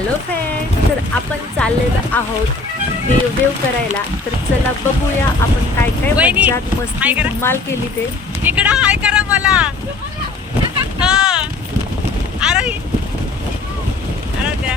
Hello friend तर आपण चाललेलो आहोत देवदेव करायला. तर चला बघूया आपण काय काय मज्जात मस्ती. धमाल केली ते. इकडं हाय करा मला. हा. आरोही आराध्या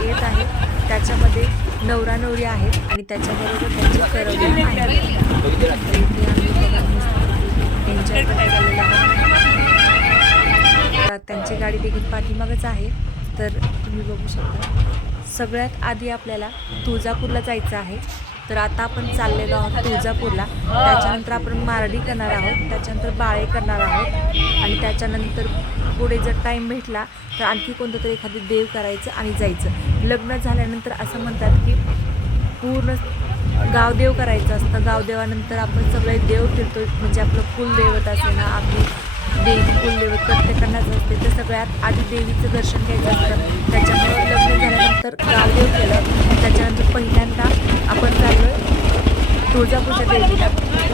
येत आहे त्याच्यामध्ये नवरा नवरी आहेत आणि त्याच्याबरोबर त्यांची करवली आहे. एन्जॉय करायला आहे त्यांची गाडी देखील पाठीमागच आहे. तर तुम्ही बघू शकता. सगळ्यात आधी आपल्याला तुळजापूरला जायचं आहे. तर आता आपण चाललेलो आहोत तुळजापूरला. त्याच्यानंतर आपण मारडी करणार आहोत त्याच्यानंतर बाळे करणार आहोत आणि त्याच्यानंतर पुढे जर टाईम भेटला तर आणखी कोणतं तरी एखादं देव करायचं आणि जायचं. लग्न झाल्यानंतर असं म्हणतात की पूर्ण गावदेव करायचं असतं. गावदेवानंतर आपण सगळे देव फिरतो म्हणजे आपलं कुलदैवत असेल ना आपली देवी कुलदेवत प्रत्येकांनाच असते तर सगळ्यात आधी देवीचं दर्शन घ्यायचं असतं. त्याच्यामुळे लग्न झाल्यानंतर गावदेव केलं. त्याच्यानंतर पहिल्यांदा आपण चाललो तुळजापूरच्या देवीला.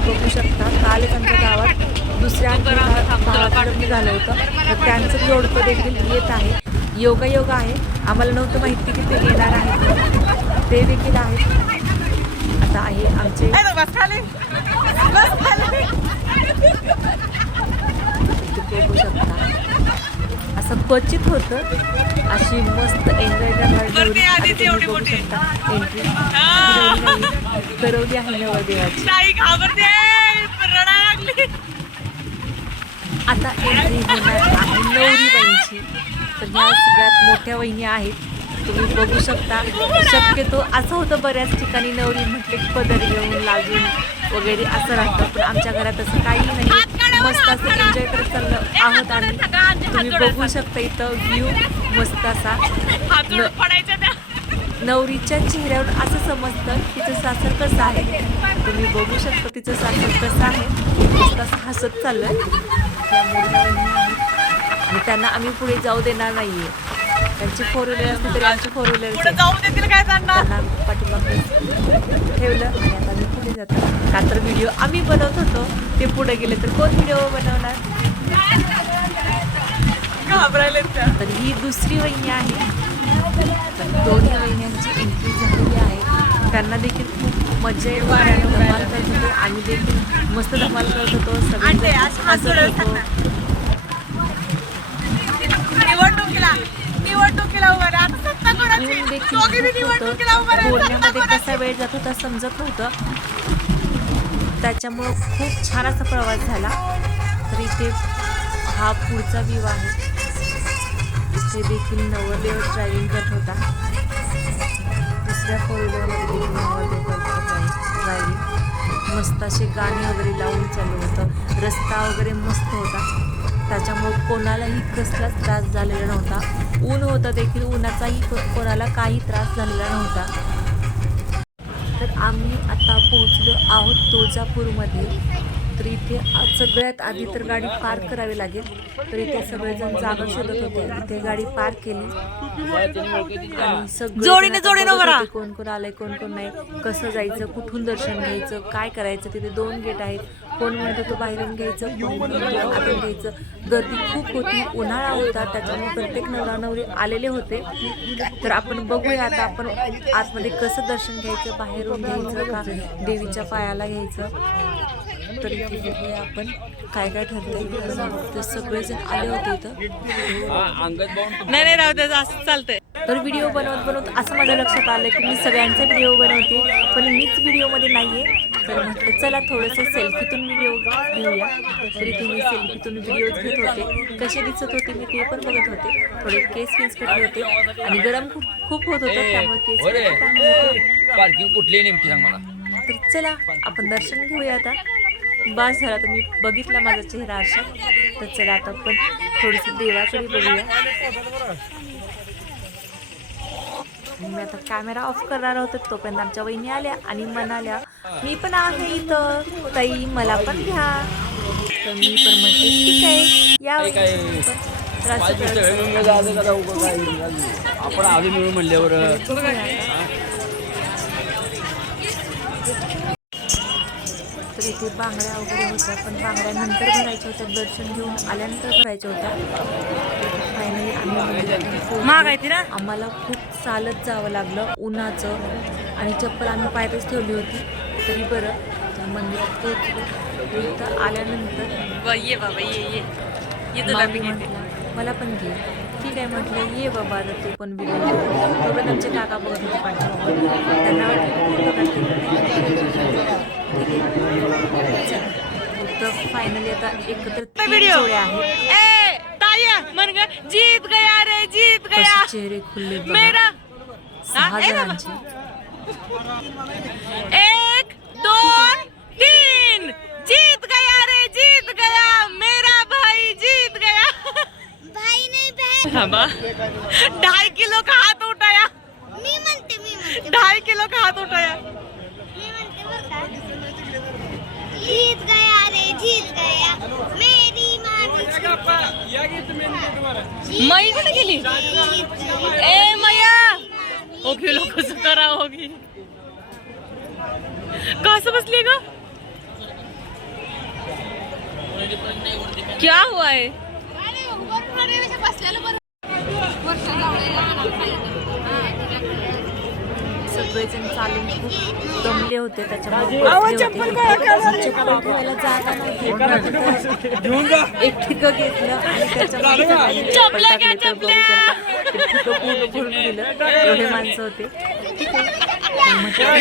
बघू शकता कालच आमच्या गावात दुसऱ्या भावाचं लग्न झालं होतं. तर त्यांचं जोडपं देखील येत आहे. योगा योग आहे. आम्हाला नव्हतं माहिती की ते येणार आहेत. ते देखील आहेत. आता आहे आमचे बस खाली बस खाली इथे बघू शकता असं क्वचित होतं. अशी मस्त एन्जॉय. करवली आहे नवरदेवाची आता एंट्री होणार आहे नवरी बाईंची तर ह्या सगळ्यात मोठ्या वहिनी आहेत. तुम्ही बघू शकता. शक्यतो असं होतं बऱ्याच ठिकाणी नवरी म्हटले पदर घेऊन लागून वगैरे असं राहतं. पण आमच्या घरात असं काही नाही. मस्त असं एन्जॉय करत चाललं. आहोत आम्ही तुम्ही बघू शकता इथं व्ह्यू मस्त असा नवरीच्या चेहऱ्यावर असं समजतं तिचं सासर कसं आहे. तुम्ही बघू शकता तिचं सासर कसं आहे. मस्त असं हसत आहेत. आणि त्यांना आम्ही पुढे जाऊ देणार नाहीये. त्यांची फोर व्हीलर असते तरी आमची फोर व्हीलर त्यांना? पाठीमागे ठेवलं आणि आता मी पुढे जातो. का तर व्हिडिओ आम्ही बनवत होतो. ते पुढे गेले तर कोण व्हिडिओ बनवणार? घाबरायले त्या? तर ही दुसरी वहिनी आहे. तर दोन्ही वहिन्यांची एंट्री झालेली आहे. त्यांना देखील खूप मजा येतो. आणि धमाल करत होते. आम्ही देखील मस्त धमाल करत होतो. सगळे असं हात. निवडणुकीला. बोलण्यामध्ये? कसा वेळ जात होता समजत नव्हतं. त्याच्यामुळं खूप छान असा प्रवास झाला. तर इथे हा पुढचा व्ह्यू आहे. इथे देखील नवरदेव ड्रायव्हिंग करत होता. दुसऱ्या फोर व्हीलरमध्ये नवरदेव करत ड्रायव्हिंग मस्त असे गाणे वगैरे लावून चालू होतं. रस्ता वगैरे मस्त होता. त्याच्यामुळे कोणालाही कसलाच त्रास झालेला नव्हता. ऊन होतं देखील उन्हाचाही कोणाला काही त्रास झालेला नव्हता. तर आम्ही आता पोहोचलो आहोत तुळजापूरमध्ये. तर इथे सगळ्यात आधी तर गाडी पार्क करावी लागेल. तर इथे सगळेजण जागा शोधत होते. इथे गाडी पार्क केली. आणि सगळे जोडीने-. कोण कोण आलंय कोण कोण नाही. कसं जायचं कुठून दर्शन घ्यायचं काय करायचं तिथे दोन गेट आहेत. कोण म्हणत होतं बाहेरून घ्यायचं आतून घ्यायचं. गर्दी खूप होती उन्हाळा होता त्याच्यामुळे प्रत्येक नवरा नवरी आलेले होते. तर आपण बघूया आता आपण आतमध्ये कसं दर्शन घ्यायचं बाहेरून घ्यायचं का देवीच्या पायाला घ्यायचं. तर इथे बघूया आपण. काय काय ठरतंय तर सगळेजण आले होते इथं. नाही नाही राहू द्या असं चालतंय. तर व्हिडिओ बनवत बनवत असं माझ्या लक्षात आलं की मी सगळ्यांचे व्हिडिओ बनवते पण मीच व्हिडिओमध्ये नाही आहे तर म्हटलं चला थोडंसं सेल्फीतून व्हिडिओ घेऊया. तरी तुम्ही सेल्फीतून व्हिडिओ घेत होते. कसे दिसत होते मी ते पण बघत होते. थोडे केस केस कटले होते. आणि गरम खूप खूप होत होतं त्यामुळे केस होते. पार्किंग कुठली नेमकी सांग मला. तर चला आपण दर्शन घेऊया आता. बस झाला तर मी बघितला माझा चेहरा आरशात तर चला आता आपण थोडीशी देवाकडे बघूया. मी आता कॅमेरा ऑफ करणार होते तोपर्यंत आमच्या वहिनी आल्या आणि म्हणाल्या मी पण आहे इथं. ताई मला पण घ्या. तर मी पण म्हणते ठीक आहे. या? आपण आधी मिळून म्हणल्यावर. तर इथे बांगड्या वगैरे होत्या पण बांगड्या नंतर भरायच्या होत्या दर्शन घेऊन आल्यानंतर भरायच्या होत्या. फायनली आम्ही. ना? आम्हाला खूप चालत जावं लागलं उन्हाचं आणि चप्पल आम्ही पायतच ठेवली होती तरी बरं त्या मंदिरात पोहोचलो. इथं आल्यानंतर ये बाबा ये ये. मला पण घे. ठीक आहे म्हटलं ये बाबा आता तू पण व्हिडिओ तोपर्यंत आमचे काका बघत होते पाठीमागून त्यांना वाटलं तर फायनली आता एकत्र जोड्या आहेत. ए ताया मन ग जीत गया रे जीत गया. चेहरे बघा. मेरा सहा. जणांचे. एक दोन तीन. जीत गया रे जीत गया. मेरा भाई जीत गया. भाई नाही बहन ढाई किलो का हाथ उठाया. ढाई किलो का हाथ उठाया मी म्हणते बरं का जीत गया रे जीत गया मेरी मामी मई कुठे गेली ए मैया। ओके लोक करा होगी। कसं बसली ग क्या हुआ है सगळेजण चालून खूप दमले होते त्याच्यामुळे एक ठिकं घेतलं आणि त्याच्यामध्ये एवढे माणसं होते.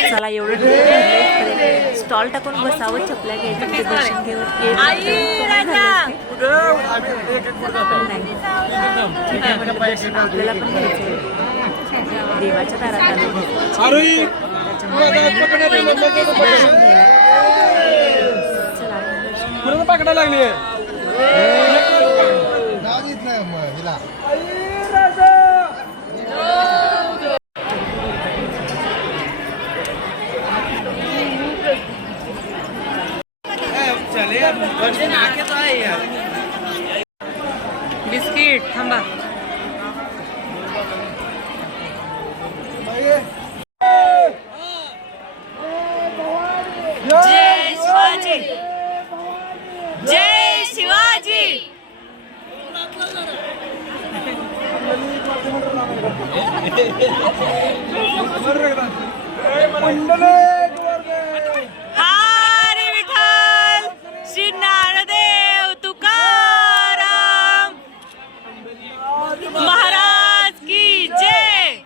चला एवढं स्टॉल टाकून बसावं चपल्या घ्यायचं ते दर्शन घेऊन दर्शन आपल्याला पण घ्यायचं देवाच्या दारात आलो. त्याच्यामुळे. चला लागली बिस्किट थांबा जय शिवाजी जय शिवाजी हरी विठ्ठल श्री ज्ञानदेव तुकाराम. महाराज की जय.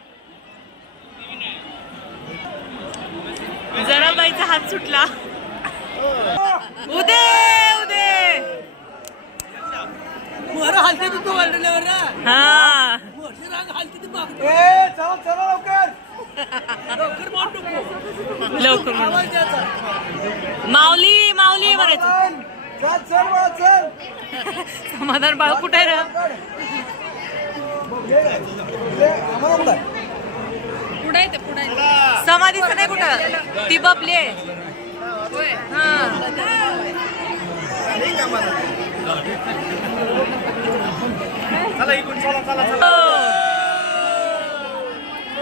हात सुटला. उदे उदे. हा. लवकर. माऊली माऊली म्हणायचं. समाधान बाळ कुठे आहे रे? पुढे ते पुढे समाधीचं नाही कुठं? ती बपली आहे.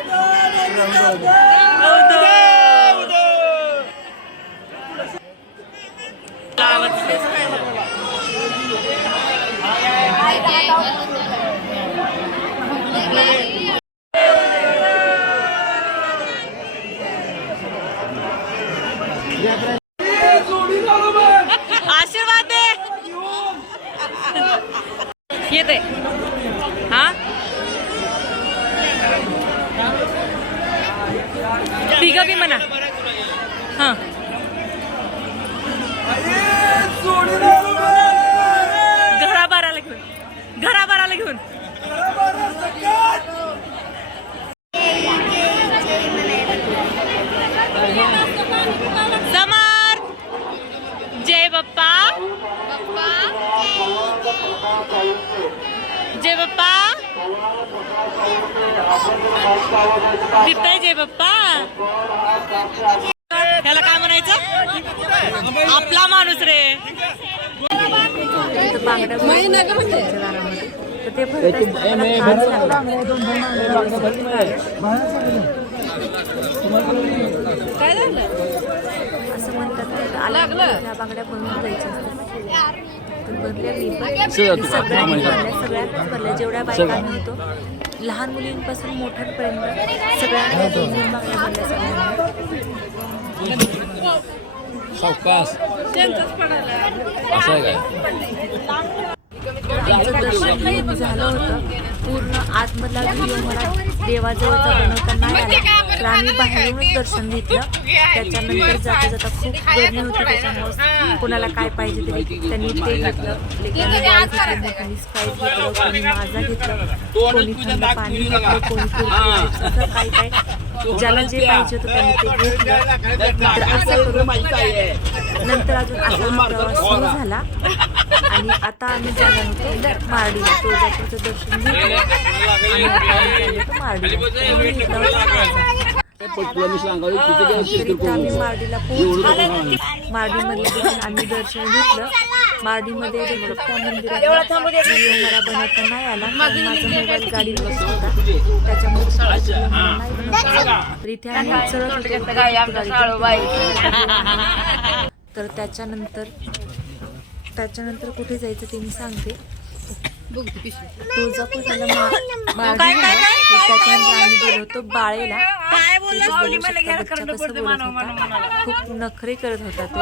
Bravo, bravo. जय बाप्पा त्याला काय म्हणायचं आपला माणूस रे काय झालं असं म्हणतात बांगड्या बनवून असतात भरल्या जेवढ्या बायका आम्ही होतो लहान मुलींपासून मोठ्यांपर्यंत सगळ्यांनी दोन दोन. बांगड्या भरल्या सगळ्यांनी सावकाश. असं आहे काय? आमचं दर्शन झालं होतं. पूर्ण आतमधला व्हिडिओ मला देवाजवळचा बनवता नाही आला तर आम्ही बाहेरूनच दर्शन घेतलं. त्याच्यानंतर जाता जाता खूप गर्दी होती त्याच्यामुळे कोणाला काय पाहिजे तरी त्यांनी ते घेतलं. लेकांनी बॉल घेतले कोणी माझा घेतलं कोणी थंड पाणी घेतलं कोणी काय काय ज्याला जे पाहिजे होतं त्यांनी ते घेतलं तर असं करून नंतर अजून असा प्रवास सुरू झाला. आणि आता आम्ही जाणार होतो मारडीला. तुळजापूरचं दर्शन घेतलं आणि आता आम्ही चाललो होतो मारडीला. तर तर आम्ही मारडीला पोहोचलो. मारडीमध्ये आम्ही दर्शन घेतलं. मारडीमध्ये देखील त्या मंदिरात व्हिडिओ मला बनवता नाही आला. कारण माझा मोबाईल गाडीमध्येच होता. त्याच्यामुळे इथे आम्ही. तर त्याच्यानंतर त्याच्यानंतर कुठे जायचं ते मी सांगते. त्याच्यानंतर आम्ही गेलो होतो बाळेला. खूप नखरे करत होता तो.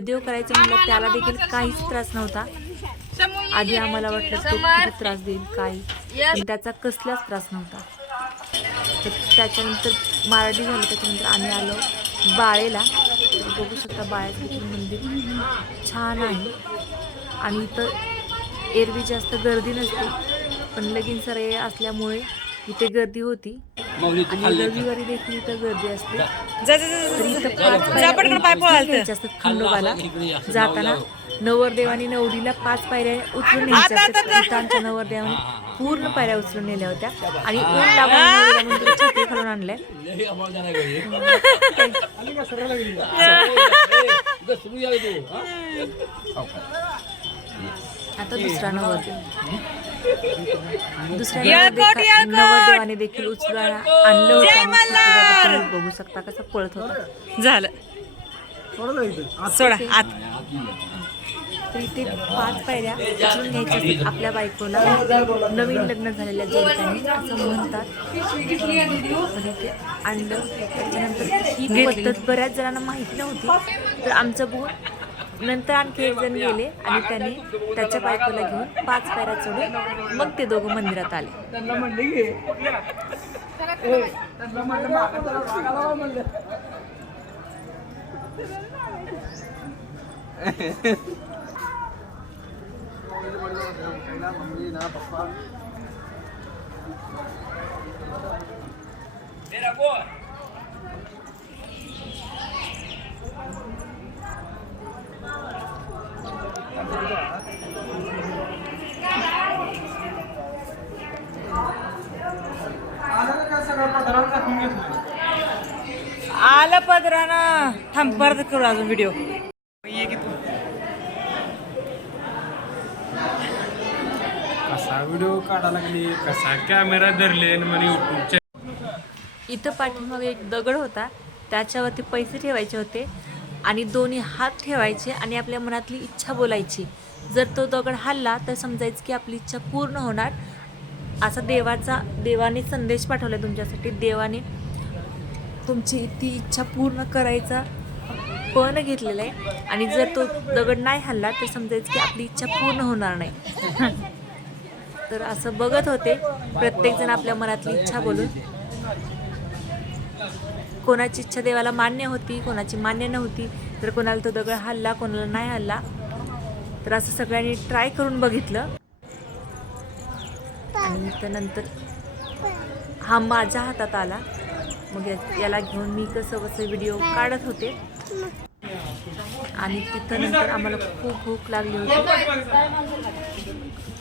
देव करायचं म्हणलं त्याला देखील काहीच त्रास नव्हता. आधी आम्हाला वाटलं तो खूप त्रास देईल काही. त्याचा कसलाच त्रास नव्हता. तर त्याच्यानंतर मारडी झालं त्याच्यानंतर आम्ही आलो बाळेला. बघू शकता बाळ्याचं देखील मंदिर छान आहे. आणि इथं एरवी जास्त गर्दी नसते पण लगीन सराई असल्यामुळे इथे गर्दी होती. आणि रविवारी देखील इथं गर्दी असते. जा. जा जा, तर जा इथं पाच पायऱ्या पटकन पाय उचलून पळाल तर. घ्यायच्या असतात खंडोबाला. जाताना नवरदेवानी नवरीला पाच पायऱ्या उचलून न्यायच्या असतात. इथं आमच्या नवरदेवानी पूर्ण पायऱ्या उचलून नेल्या होत्या. आणि ऊन लागून नवरीला म्हणून छत्री खालून आणल्या. आता दुसरा नवरदेव. दुसऱ्या. नवरदेवाने देखील उचलून आणलं होतं. बघू शकता कसं पळत होता. झालं. सोडा आत. तर इथे पाच पायऱ्या उचलून घ्यायच्या आपल्या बायकोला. नवीन लग्न झालेल्या जोडप्याने असं म्हणतात. पण आणलं. त्याच्यानंतर ही पद्धत बऱ्याच जणांना माहिती नव्हती. तर आमचं बघून नंतर आणखी एक जण गेले आणि त्याने त्याच्या बायकोला घेऊन पाच पायऱ्या चढून मग ते दोघं मंदिरात आले. आलं थांब परत करू अजून व्हिडिओ कसा व्हिडिओ काढा लागली? कसा कॅमेरा धरले म्हणे इथं पाठीमागे एक दगड होता. त्याच्यावरती पैसे ठेवायचे होते आणि दोन्ही हात ठेवायचे आणि आपल्या मनातली इच्छा बोलायची. जर तो दगड हल्ला तर समजायचं की आपली इच्छा पूर्ण होणार. असा देवाचा देवाने संदेश पाठवला तुमच्यासाठी. देवाने तुमची ती इच्छा पूर्ण करायचा. पण घेतलेला आहे. आणि जर तो दगड नाही हल्ला तर समजायचं की आपली इच्छा पूर्ण होणार नाही. तर असं बघत होते. प्रत्येकजण आपल्या मनातली इच्छा बोलून. कोणाची इच्छा देवाला मान्य होती कोणाची मान्य नव्हती. तर कोणाला तो दगड हल्ला कोणाला नाही हल्ला. तर असं सगळ्यांनी ट्राय करून बघितलं. आणि त्यानंतर हा माझ्या हातात आला. मग याला घेऊन मी कसं कसं व्हिडिओ काढत होते. आणि तिथं नंतर आम्हाला खूप भूक लागली होती.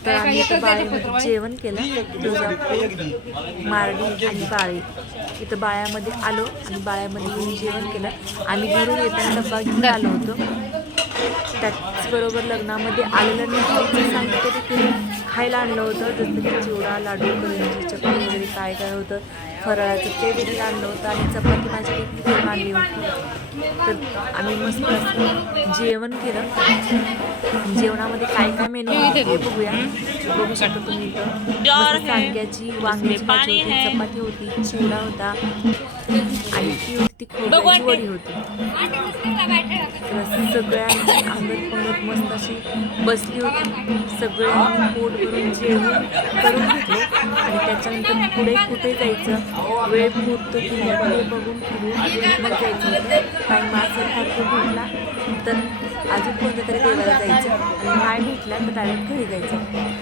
तर आम्ही इथं बाळेमध्ये जेवण केलं. मारडी आणि बाळे. इथं बाळ्यामध्ये आलो आणि बाळ्यामध्ये येऊन जेवण केलं. आम्ही घरून येताना डब्बा घेऊन आलो होतो. त्याचबरोबर लग्नामध्ये आलेलं नाही. सांगितलं देखील खायला आणलं होतं जसं की चिवडा लाडू करंजी चपाती वगैरे काय काय होतं फराळाचं ते देखील आणलं होतं आणि चपाती माझ्या देखील करून आणली होती. तर आम्ही मस्त जेवण केलं. जेवणामध्ये काय काय मेनू होते बघूया. बघू शकतो तुम्ही इथं. मस्त सांग्याची वांग्याची होती चपाती होती चिवडा होता. आणि ती खोबऱ्याची वडी होती. सगळ्यांची अंगत पंगत मस्त अशी बसली होती. सगळ्यांनी पोट भरून जेवण करून घेतले. आणि त्याच्यानंतर पुढे कुठे जायचं? वेळ पुरतो की पुढे बघून फिरून मग जायचं असेल भरपूर भेटला. तर अजून कोणत्या तरी देवाला जायचं. आणि नाही भेटला तर डायरेक्ट घरी जायचं.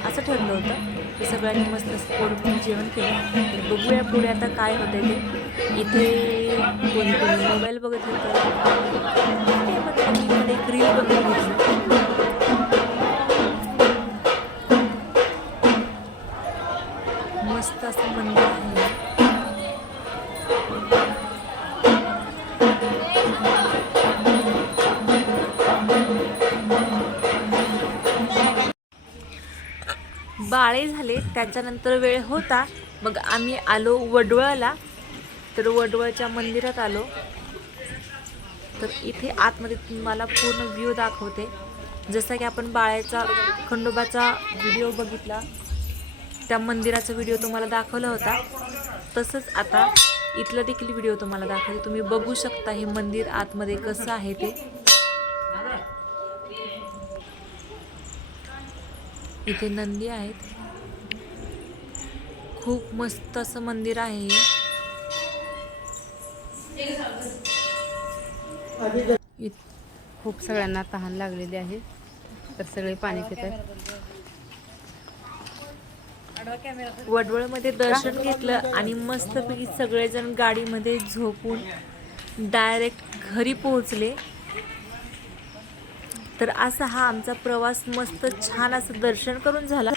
असं ठरलं होतं. ते सगळ्यांनी मस्त पोट भरून जेवण केलं. तर बघूया पुढे आता काय होतं ते. इथे कोणी मोबाईल बघत होतं. एक रील बघून मस्त असं मंदिर आहे. बाळे झाले त्याच्यानंतर वेळ होता. मग आम्ही आलो वडवळला. तर वडवळच्या मंदिरात आलो. तर इथे आतमध्ये तुम्हाला पूर्ण व्ह्यू दाखवते. जसं की आपण बाळ्याचा खंडोबाचा व्हिडिओ बघितला. त्या मंदिराचा व्हिडिओ तुम्हाला दाखवला होता. तसंच आता इथला देखील व्हिडिओ तुम्हाला दाखवते. तुम्ही बघू शकता हे मंदिर आतमध्ये कसं आहे ते. इथे नंदी आहेत. खूप मस्त असं मंदिर आहे खूप सगळ्यांना तहान लागलेली आहे. तर सगळे पाणी पितात वडवळमध्ये दर्शन घेतलं आणि मस्तपैकी सगळेजण गाडीमध्ये झोपून डायरेक्ट घरी पोहोचले. तर असा हा आमचा प्रवास मस्त छान असं दर्शन करून झाला.